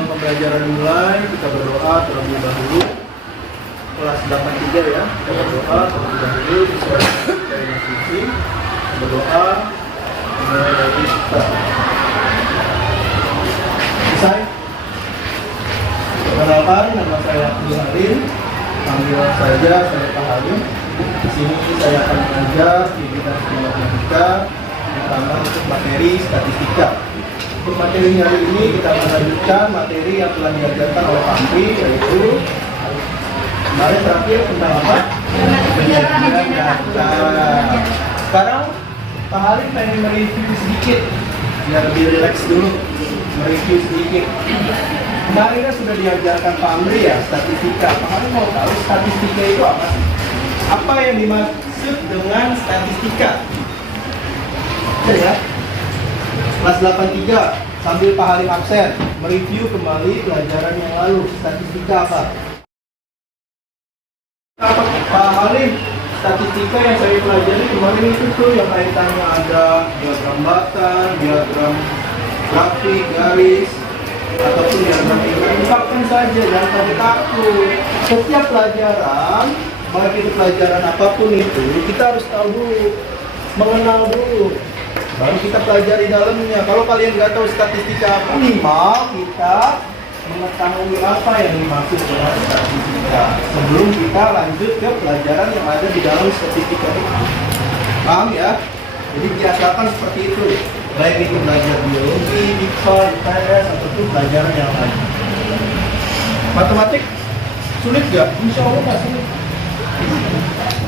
sebelum pembelajaran dimulai, kita berdoa terlebih dahulu. Kelas 83 ya, kita berdoa terlebih dahulu sesuai dengan suci. Berdoa mulai dari kita. Selesai. Perkenalkan, nama saya Abdul Halim. Panggil saja saya Pak Halim. Di sini saya akan mengajar di bidang matematika, terutama untuk materi statistika. Untuk materi hari ini kita akan lanjutkan materi yang telah diajarkan oleh Pak Amri, yaitu kemarin terakhir tentang apa? Penyajian data. Sekarang Pak Halim pengen mereview sedikit, biar lebih rileks dulu, mereview sedikit. Kemarin kan sudah diajarkan Pak Amri ya, statistika. Pak Halim mau tahu statistika itu apa sih? Apa yang dimaksud dengan statistika? Oke ya. Kelas 83, sambil Pak Halim absen, mereview kembali pelajaran yang lalu. Statistika apa? Pak Halim, statistika yang saya pelajari kemarin itu tuh yang kaitannya ada diagram batang, diagram grafik, garis, ataupun diagram tingkat. Ungkapkan saja, jangan takut. Setiap pelajaran, baik itu pelajaran apapun itu, kita harus tahu dulu, mengenal dulu, baru kita pelajari dalamnya. Kalau kalian nggak tahu statistika apa, minimal kita mengetahui apa yang dimaksud dengan statistika sebelum kita lanjut ke pelajaran yang ada di dalam statistika itu. Paham ya? Jadi biasakan seperti itu, baik itu belajar biologi, IPA, IPS, ataupun pelajaran yang lain. Matematik sulit nggak? Insya Allah nggak sulit.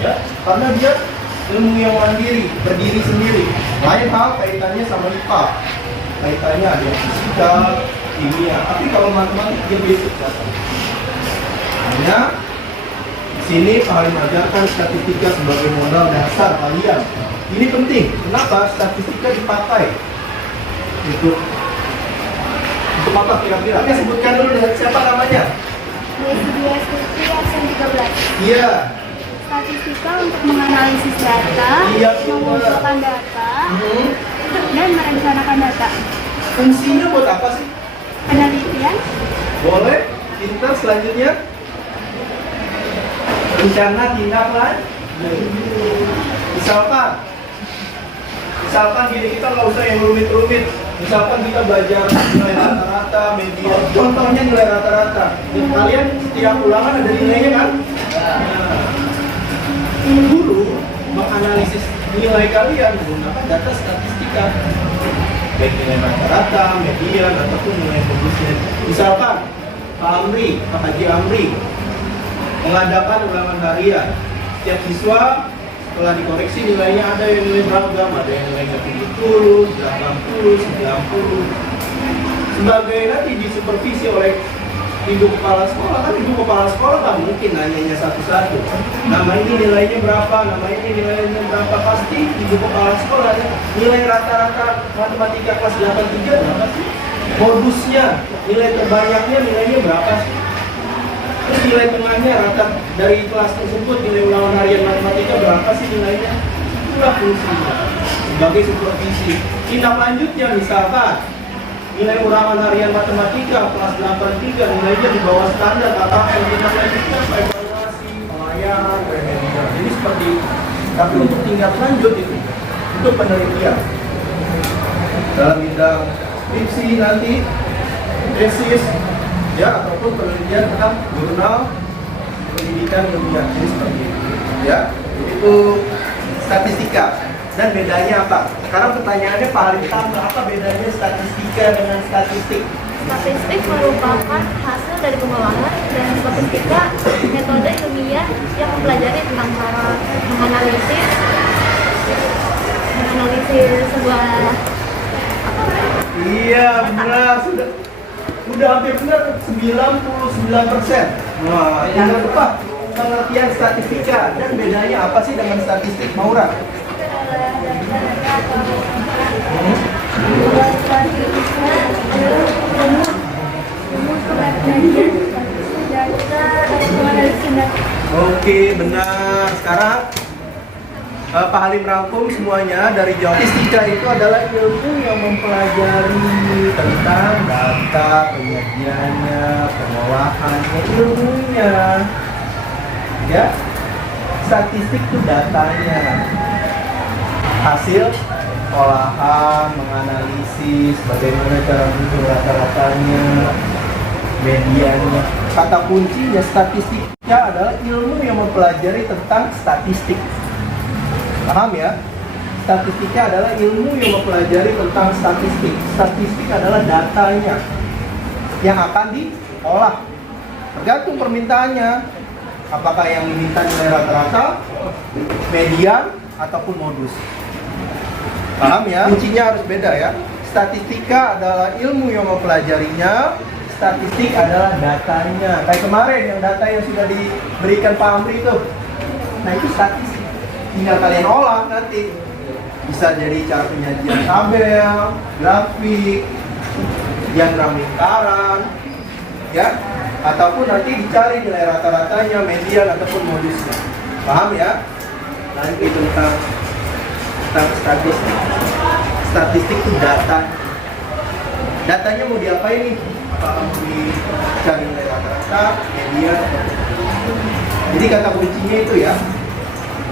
Ya, karena dia ilmu yang mandiri, berdiri sendiri. Lain hal kaitannya sama IPA, kaitannya ada fisika, kimia. Tapi kalau matematik dia basic saja. Hanya di sini Pak Halim ajarkan statistika sebagai modal dasar kalian. Ini penting. Kenapa statistika dipakai? Untuk apa kira-kira? Oke, sebutkan dulu siapa namanya? Dua Siti absen 13. Iya. Statistika untuk menganalisis data, Iya, mengumpulkan data, dan merencanakan data. Fungsinya buat apa sih? Penelitian, Boleh. Pintar selanjutnya. Rencana tindak lanjut. Misalkan gini, kita nggak usah yang rumit-rumit. Misalkan kita belajar nilai rata-rata, median. Contohnya nilai rata-rata. Kalian setiap ulangan ada nilainya kan? Guru menganalisis nilai kalian menggunakan data statistika, baik nilai rata-rata, median, ataupun nilai koefisien. Misalkan Pak Amri, Pak Haji Amri mengadakan ulangan harian. Setiap siswa setelah dikoreksi nilainya ada yang nilai beragam, ada yang nilainya 70, 80, 90. Sebagai nanti disupervisi oleh ibu kepala sekolah, kan ibu kepala sekolah nggak mungkin nanyanya satu-satu. Nama ini nilainya berapa, nama ini nilainya berapa, pasti ibu kepala sekolah ya. Nilai rata-rata matematika kelas 83 berapa sih? Modusnya, nilai terbanyaknya nilainya berapa sih? Terus nilai tengahnya rata dari kelas tersebut, nilai ulangan harian matematika berapa sih nilainya? Itulah fungsinya sebagai supervisi. Tindak lanjutnya misalkan nilai ulangan harian matematika kelas 83 nilainya di bawah standar, apakah yang tindak lanjutnya evaluasi, pelayanan, remedial. Jadi seperti itu. Tapi untuk tindak lanjut itu untuk penelitian dalam bidang skripsi nanti, tesis, ya, ataupun penelitian tentang jurnal pendidikan ilmiah. Jadi seperti itu, ya. Itu statistika. Dan bedanya apa? Sekarang pertanyaannya Pak Halim tahu apa bedanya statistika dengan statistik? statistik merupakan hasil dari pengolahan, dan statistika metode ilmiah yang mempelajari tentang cara menganalisis sebuah Iya, benar, sudah hampir benar 99%. Wah, yang apa? Pengertian statistika dan bedanya apa sih dengan statistik, Maura? Oke, benar. Sekarang Pak Halim rangkum semuanya dari jauh. Statistika itu adalah ilmu yang mempelajari tentang data, penyajiannya, pengolahannya, ilmunya. Ya, statistik itu datanya, hasil olahan, menganalisis, bagaimana cara menghitung rata-ratanya, mediannya. Kata kuncinya statistika adalah ilmu yang mempelajari tentang statistik. Paham ya? Statistika adalah ilmu yang mempelajari tentang statistik. Statistik adalah datanya yang akan diolah. Tergantung permintaannya. Apakah yang diminta nilai rata-rata, median, ataupun modus. Paham ya? Kuncinya harus beda ya. Statistika adalah ilmu yang mempelajarinya. Statistik adalah datanya. Kayak kemarin yang data yang sudah diberikan Pak Amri itu. Nah itu statistik. Tinggal kalian olah nanti. Bisa jadi cara penyajian tabel, grafik, diagram lingkaran, ya, ataupun nanti dicari nilai rata-ratanya, median ataupun modusnya. Paham ya? Nanti tentang statistik. Statistik itu data. Datanya mau diapain nih? Apakah mau dicari nilai rata-rata, median, jadi kata kuncinya itu ya.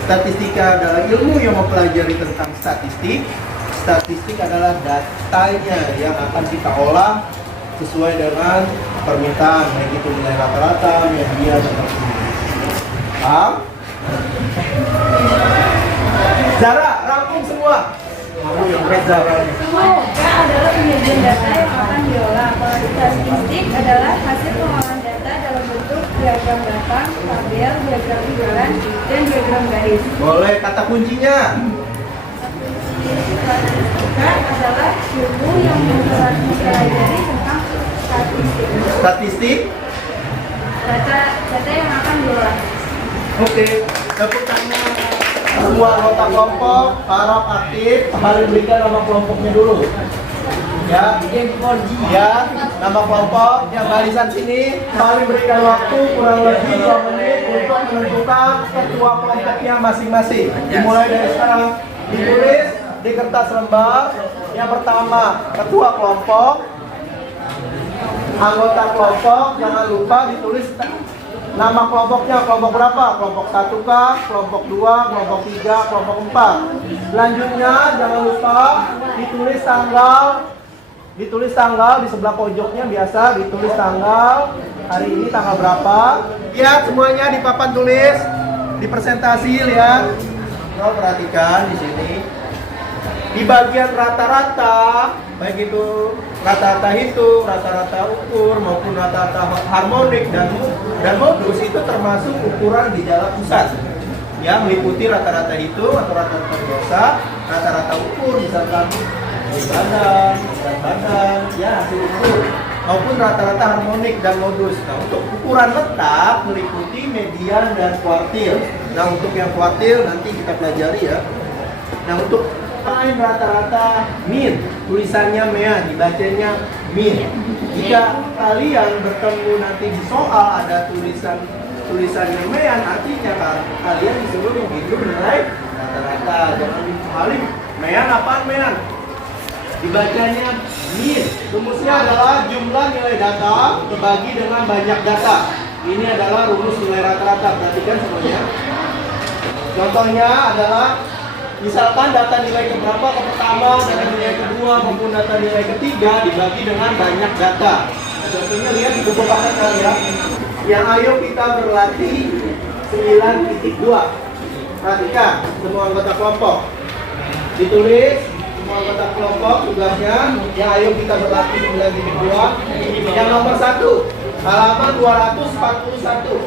Statistika adalah ilmu yang mempelajari tentang statistik. Statistik adalah datanya yang akan kita olah sesuai dengan permintaan, baik itu nilai rata-rata, median, dan paham? Zara, rangkum semua. Kamu yang red Zara. Semoga adalah penyajian data yang akan diolah. Statistik adalah hasil pengolahan data dalam bentuk diagram batang, tabel, diagram lingkaran, dan diagram garis. Boleh, kata kuncinya. Statistika adalah ilmu yang mempelajari tentang statistik. Statistik. Data yang akan diolah. Oke, tepuk tangan. Semua anggota kelompok harap aktif. Harus berikan nama kelompoknya dulu. Ya, nama kelompok yang barisan sini. Mari berikan waktu kurang lebih 2 menit untuk menentukan ketua kelompoknya masing-masing. Dimulai dari sekarang. Ditulis di kertas lembar. Yang pertama, ketua kelompok. Anggota kelompok, jangan lupa ditulis nama kelompoknya, kelompok berapa? Kelompok 1K, kelompok 2, kelompok 3, kelompok 4. Selanjutnya jangan lupa ditulis tanggal di sebelah pojoknya, biasa ditulis tanggal hari ini tanggal berapa. Lihat semuanya di papan tulis, di presentasi lihat. Kau perhatikan di sini. Di bagian rata-rata, baik itu rata-rata hitung, rata-rata ukur maupun rata-rata harmonik dan modus itu termasuk ukuran gejala pusat. Ya, meliputi rata-rata hitung atau rata-rata biasa, rata-rata ukur misalkan berat badan, ya hasil ukur, maupun rata-rata harmonik dan modus. Nah, untuk ukuran letak meliputi median dan kuartil. Nah, untuk yang kuartil nanti kita pelajari ya. Nah, untuk lain rata-rata min, tulisannya mean, dibacanya min. Jika kalian bertemu nanti di soal ada tulisannya mean, artinya kalian disuruh menghitung nilai rata-rata. Jangan dipahami mean apaan mean? Dibacanya min. Rumusnya adalah jumlah nilai data dibagi dengan banyak data. Ini adalah rumus nilai rata-rata. Perhatikan semuanya. Contohnya adalah misalkan data nilai keberapa, ke pertama, data nilai kedua, maupun data nilai ketiga dibagi dengan banyak data. Contohnya lihat di buku paket kalian. Yang ayo kita berlatih 9.2. Perhatikan semua anggota kelompok. Ditulis semua anggota kelompok tugasnya. Yang ayo kita berlatih 9.2. Yang nomor 1, halaman 241.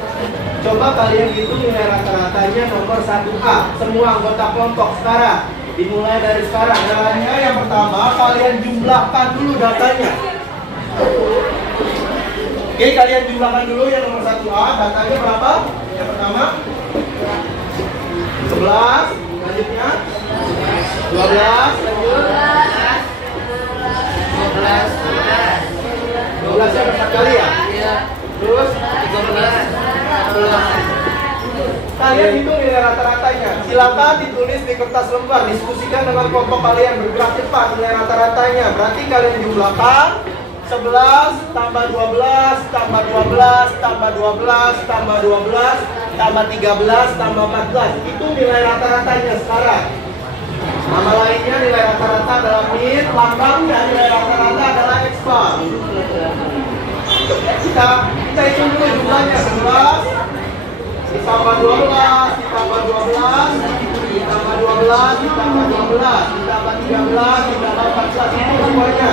Coba kalian hitung nilai rata-ratanya nomor 1A. Semua anggota kelompok sekarang. Dimulai dari sekarang. Caranya yang pertama, kalian jumlahkan dulu datanya. Oke, kalian jumlahkan dulu yang nomor 1A. Datanya berapa? Yang pertama 11. Selanjutnya 12. Lanjut 12 nya berapa kali ya? Terus 13. kalian hitung nilai rata-ratanya. Silakan ditulis di kertas lembar, diskusikan dengan kelompok kalian, bergerak cepat nilai rata-ratanya. Berarti kalian jumlahkan 11 tambah 12 tambah 12 tambah 12 tambah 12 tambah 13 tambah 14. Itu nilai rata-ratanya sekarang. Nama lainnya nilai rata-rata adalah min, lambangnya nilai rata-rata adalah X bar. Kita hitung dulu jumlahnya. 11 ditambah 12 ditambah 12 ditambah 12 ditambah 12 ditambah 13 ditambah 14. Itu semuanya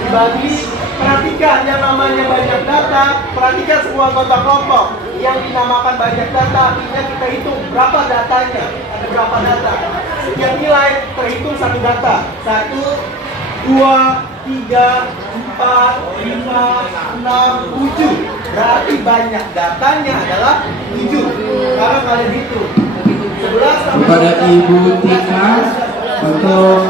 dibagi. Perhatikan yang namanya banyak data, perhatikan semua anggota kelompok yang dinamakan banyak data, artinya kita hitung berapa datanya, ada berapa data. Setiap nilai terhitung satu data. 1, 2, 3, 4, 5, 6, 7. Berarti banyak datanya adalah 7. Sekarang kalian hitung 11 tambah kepada Ibu Tika untuk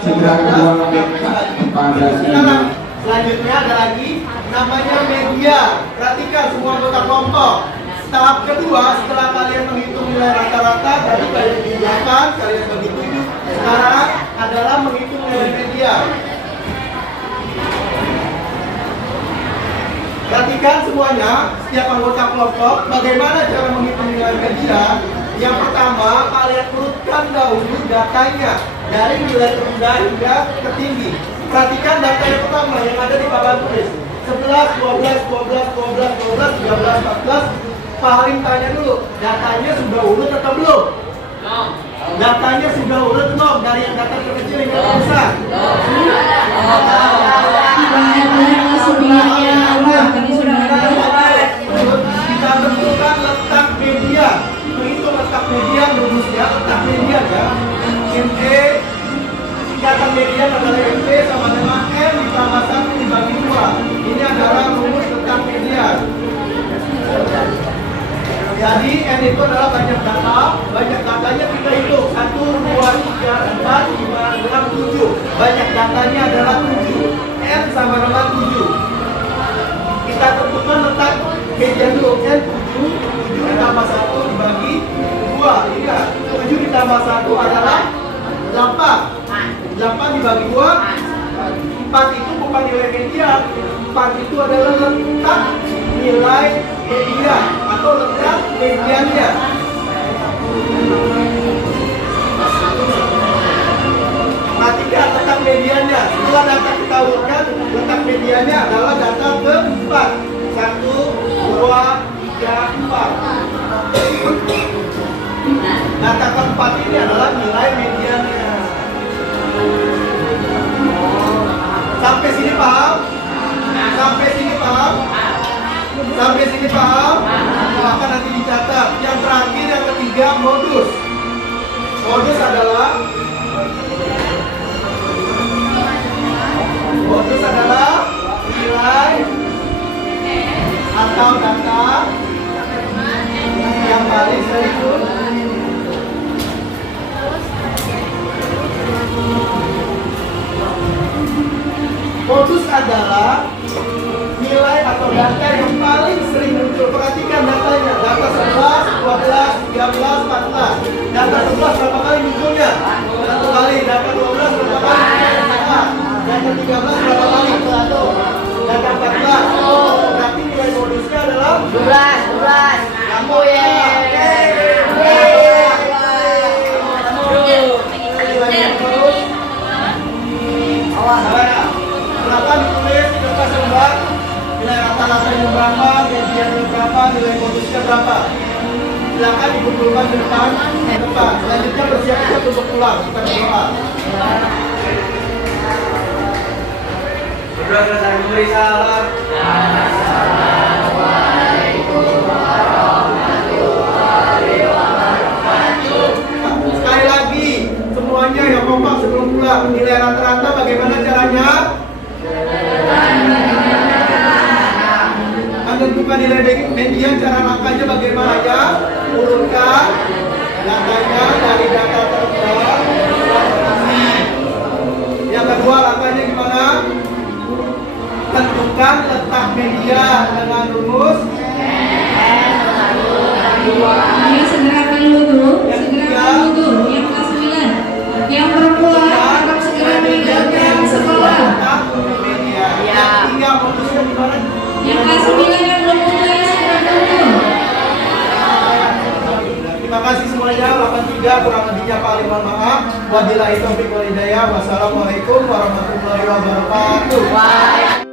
segera menuangkan kepada Ibu. Selanjutnya ada lagi namanya media. Perhatikan semua anggota kelompok. Tahap kedua, setelah kalian menghitung nilai rata-rata, tadi kalian jumlahkan, kalian bagi 7. Sekarang adalah menghitung nilai media. Perhatikan semuanya, setiap anggota kelompok, bagaimana cara menghitung nilai media. Yang pertama, kalian urutkan dahulu datanya dari nilai terendah hingga tertinggi. Perhatikan data yang pertama yang ada di papan tulis. 11, 12, 12, 12, 12, 13, 14. Paling tanya dulu, datanya sudah urut atau belum? Datanya sudah urut belum? Dari yang data terkecil hingga terbesar? Kita tentukan letak media. Menghitung letak media, rumusnya letak media ya. ME, singkatan media adalah ME sama dengan M ditambah 1 dibagi 2. Ini adalah rumus letak media. Jadi N itu adalah banyak data. Banyak datanya kita hitung 1, 2, 3, 4, 5, 6, 7. Banyak datanya adalah 7. N sama dengan 7. Kita tentukan letak media dulu. N 7 ditambah 1 dibagi 2. Lihat, 7 ditambah 1 adalah 8. 8 dibagi 2. 4 itu bukan nilai media. 4 itu adalah letak nilai media atau letak mediannya. Perhatikan letak mediannya. Setelah data kita urutkan, letak mediannya adalah data keempat. 1, 2, 3, 4. Data keempat ini adalah nilai mediannya. Sampai sini paham? Sampai sini paham? Sampai sini paham? Maka nanti dicatat. Yang terakhir, yang ketiga, modus. Modus adalah nilai atau data yang paling sering. Modus adalah nilai atau data yang paling sering muncul. Perhatikan datanya. Data 11, 12, 13, 14. Data 11 berapa kali munculnya? 1 kali. Data 12 berapa kali? 1. Data 13 berapa kali? 1. Data 14. Berarti nilai modusnya adalah 12. Kamu ya. Kenapa ditulis di kertas lembar? Nilai rata-ratanya berapa, mediannya berapa, nilai modusnya berapa? Silakan dikumpulkan di depan. Selanjutnya bersiap-siap untuk pulang. Kita berdoa. Berdoa selesai memberi salam. Sekali lagi, semuanya yang kompak sebelum pulang. Nilai rata-rata bagaimana caranya? Menentukan nilai median, cara langkahnya bagaimana ya? Urutkan datanya dari data terendah. Yang kedua langkahnya gimana? Tentukan letak media dengan rumus. kurang lebihnya paling mohon maaf. Wabillahi taufiq wal hidayah. Wassalamualaikum warahmatullahi wabarakatuh.